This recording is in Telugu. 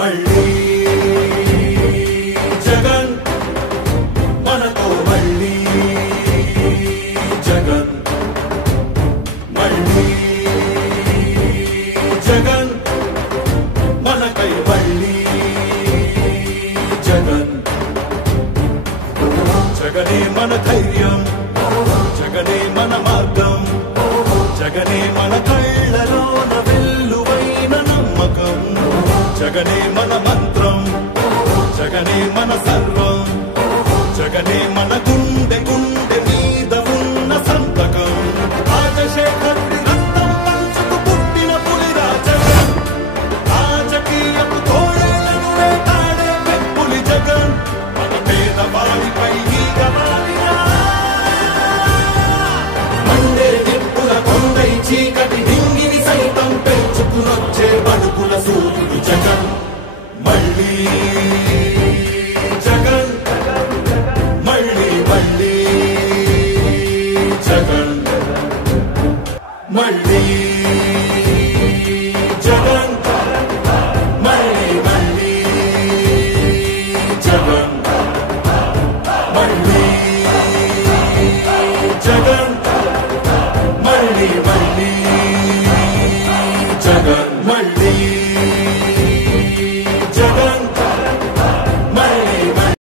మళ్ళీ జగన్ మనతో మళ్ళీ జగన్ మళ్ళీ జగన్ మనకై మళ్ళీ జగన్ జగనే మన ధైర్యం జగనే మన మార్గం జగనే మన కళ్ళలోన వెల్లువైన నమ్మకం జగనే మన మంత్రం జగనే మన సర్వం జగనే మన గుండె గుండె మీద ఉన్న సంతకం రాజశేఖరుడి రక్తం పంచుకు పుట్టిన పులిరా జగన్ రాజకీయపు తోడేళ్లను వేటాడే పెప్పులి జగన్ మన పేదవాడిపై ఈగవాడినా మండే నిప్పుల కొండై చీకటి డింగిని సైతం పెంచుకునొచ్చే బడుకుల సూర్యుడు జగన్ మళ్ళీ జగన్ మళ్ళీ మళ్ళీ జగన్ మళ్ళీ జగన్ మళ్ళీ మళ్ళీ జగన్ మళ్ళీ జగన్ మళ్ళీ మళ్ళీ